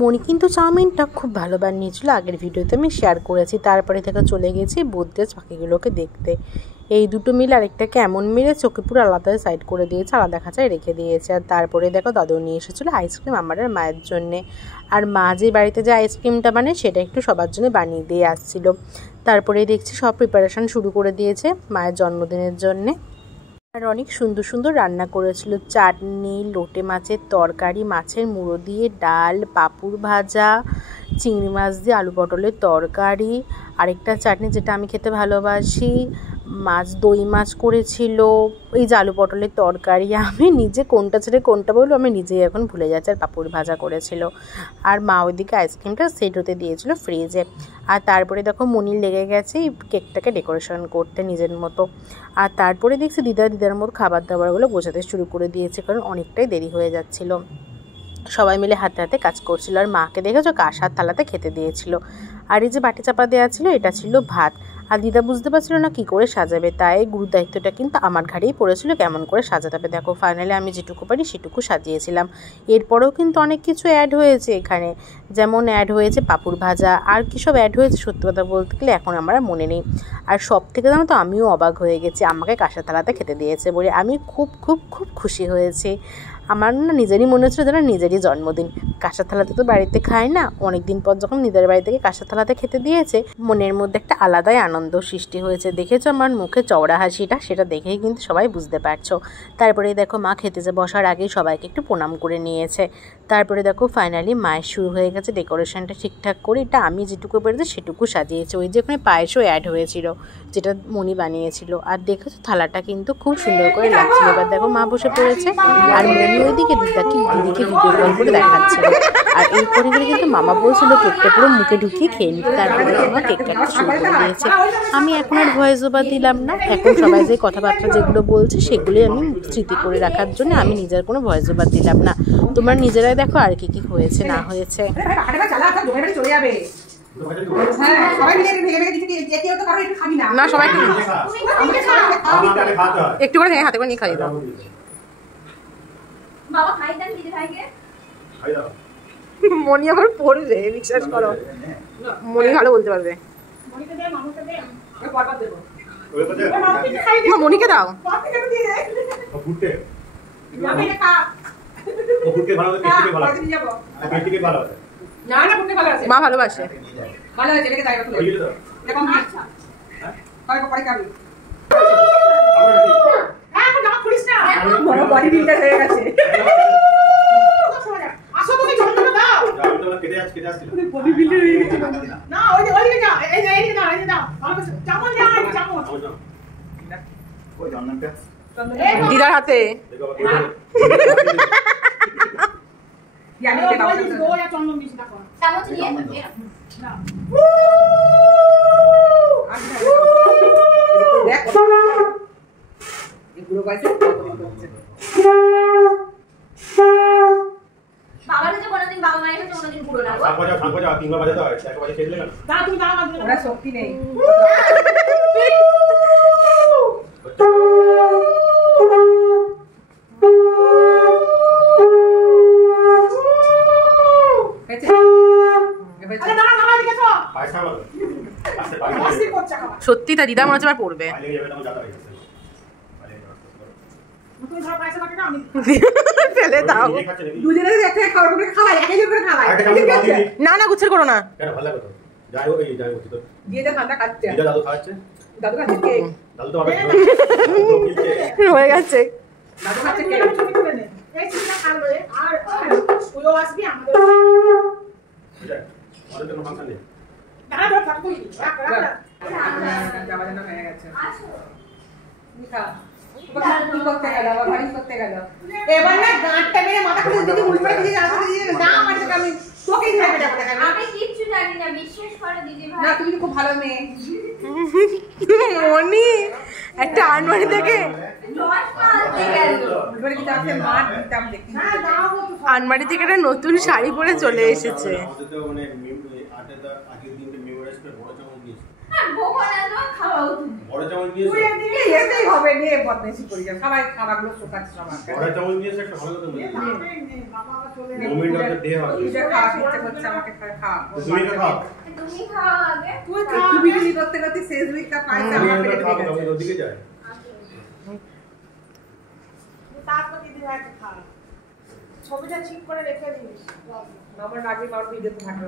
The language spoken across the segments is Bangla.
মনি কিন্তু চাউমিনটা খুব ভালো বানিয়েছিল, আগের ভিডিওতে আমি শেয়ার করেছি। তারপরে থেকে চলে গেছি বুদ্ধেজ পাখিগুলোকে দেখতে। এই দুটো মিলে আরেকটাকে এমন মেরে চোখে পুরো আলাদা সাইড করে দিয়েছে, আলাদা খাঁচায় রেখে দিয়েছে। আর তারপরে দেখো দাদু নিয়ে এসেছিলো আইসক্রিম আমার আর মায়ের জন্যে। আর মা যে বাড়িতে যে আইসক্রিমটা বানায় সেটা একটু সবার জন্য বানিয়ে দিয়ে আসছিলো। তারপরে দেখছি সব প্রিপারেশান শুরু করে দিয়েছে মায়ের জন্মদিনের জন্যে। আর অনেক সুন্দর সুন্দর রান্না করেছিল, চাটনি, লোটে মাছের তরকারি, মাছের মুড়ো দিয়ে ডাল, পাঁপড় ভাজা, চিংড়ি মাছ দিয়ে আলু পটলের তরকারি, আরেকটা চাটনি যেটা আমি খেতে ভালোবাসি, মাছ দই মাছ করেছিল, এই যে আলু পটলের তরকারি। আমি নিজে কোনটা ছেড়ে কোনটা বলবো আমি নিজেই এখন ভুলে যাচ্ছি। আর পাঁপড় ভাজা করেছিল। আর মা ওইদিকে আইসক্রিমটা সেট হতে দিয়েছিল ফ্রিজে। আর তারপরে দেখো মনির লেগে গেছে এই কেকটাকে ডেকোরেশন করতে নিজের মতো। আর তারপরে দেখছি দিদার মতো খাবার দাবারগুলো গোছাতে শুরু করে দিয়েছে, কারণ অনেকটাই দেরি হয়ে যাচ্ছিল। সবাই মিলে হাতে হাতে কাজ করছিল। আর মাকে দেখেছো কাঁসার থালাতে খেতে দিয়েছিল। আর এই যে বাটি চাপা দেওয়া ছিল এটা ছিল ভাত। আর দিদা বুঝতে পারছিল না কী করে সাজাবে, তাই গুরু দায়িত্বটা কিন্তু আমার ঘাড়েই পড়েছিল কেমন করে সাজাতে হবে। দেখো ফাইনালি আমি যেটুকু পারি সেটুকু সাজিয়েছিলাম। এরপরেও কিন্তু অনেক কিছু অ্যাড হয়েছে এখানে, যেমন অ্যাড হয়েছে পাঁপড় ভাজা, আর কী সব অ্যাড হয়েছে সত্যি কথা বলতে গেলে এখন আমার মনে নেই। আর সব থেকে জানো তো আমিও অবাক হয়ে গেছি, আমাকে কাঁসার থালাতে খেতে দিয়েছে বলে আমি খুব খুব খুব খুশি হয়েছি। আমার না নিজেরই মনে হচ্ছিল যেন নিজেরই জন্মদিন। কাঁসার থালাতে তো বাড়িতে খাই না, অনেক দিন পর যখন নিজের বাড়ি থেকে কাঁসার থালাতে খেতে দিয়েছে মনের মধ্যে একটা আলাদাই আনন্দ সৃষ্টি হয়েছে। দেখেছো আমার মুখে চওড়া হাসিটা, সেটা দেখেই কিন্তু সবাই বুঝতে পারছো। তারপরে দেখো মা খেতে বসার আগেই সবাইকে একটু প্রণাম করে নিয়েছে। তারপরে দেখো ফাইনালি মায়ের শুরু হয়ে গেছে ডেকোরেশনটা ঠিকঠাক করে। এটা আমি যেটুকু পেরেছি সেটুকু সাজিয়েছি। ওই যে ওখানে পায়েসও অ্যাড হয়েছিল যেটা মনি বানিয়েছিল। আর দেখেছো থালাটা কিন্তু খুব সুন্দর করে লাগছিল। এবার দেখো মা বসে পড়েছে আর মনি ওইদিকে দিদিকে ভিডিও কল করে দেখাচ্ছিল। আর এরপরে গেলে কিন্তু মামা বলছিল কেকটা পুরো মুখে ঢুকিয়ে খেয়ে নিতে। তারপরে আমার কেক কাটতে শুরু করে দিয়েছে। আমি এখন আর ভয়েস ওভার দিলাম না, এখন সবাই যে কথাবার্তা যেগুলো বলছে সেগুলোই আমি স্মৃতি করে রাখার জন্য আমি নিজের কোনো ভয়েস ওভার দিলাম না। তোমরা নিজেরাই দেখো আর কি কি হয়েছে না হয়েছে। না সবাই একটু করে হাতে করে নিয়ে খাইয়ে দাও। মনি আবার পড়বে, বিশ্বাস করো মনি ভালো বলতে পারবে। মনিকে দাও। মা ভালোবাসে। দিদার হাতে শক্তি নেই। সত্যি তা দিদা মনে হচ্ছে পড়বে। ফেলে দাও। না না গুচ্ছের করো না। হয়ে গেছে। এবার না গাঁটটা মেরে মাথা খুলে দিদি উল্টো দিদি আসতে দিদি না আমার থেকে আমি তোকেই ধরে দেব টাকা। আমি কিচ্ছু জানি না, বিশ্বাস করো দিদি ভাই। না তুমি খুব ভালো মেয়ে। মনি একটা আনমারি থেকে 10 মাস দিয়ে গেল। উল্টো দিদি আসে মার দিতাম দেখি। হ্যাঁ দাও তো। আনমারি থেকে একটা নতুন শাড়ি পরে চলে এসেছে। আমাদের তো মানে আগের দিনটা মেমোরাইজ করে বড় চামচ দিয়েছে। ছবিটা ঠিক করে রেখে দিস বাবার বাড়ি বাবার ভিডিওতে থাকবে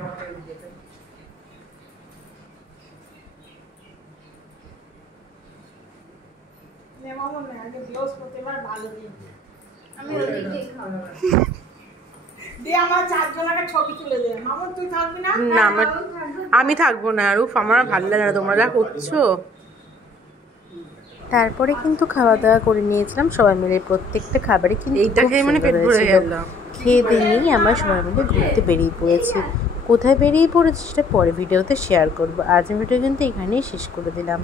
আমি থাকবো না আরুফ, আমার ভালো লাগে না তোমরা যা করছো। তারপরে কিন্তু খাওয়া দাওয়া করে নিয়েছিলাম সবাই মিলে, প্রত্যেকটা খাবারই কিন্তু এইটা খেয়ে মানে পেট ভরে গেল। খেয়ে দিয়ে নিয়েই আমরা সবাই মিলে ঘুরতে বেরিয়ে পড়েছি। কোথায় বেরিয়ে পড়েছি সেটা পরে ভিডিওতে শেয়ার করবো। আজ ভিডিও কিন্তু এখানেই শেষ করে দিলাম।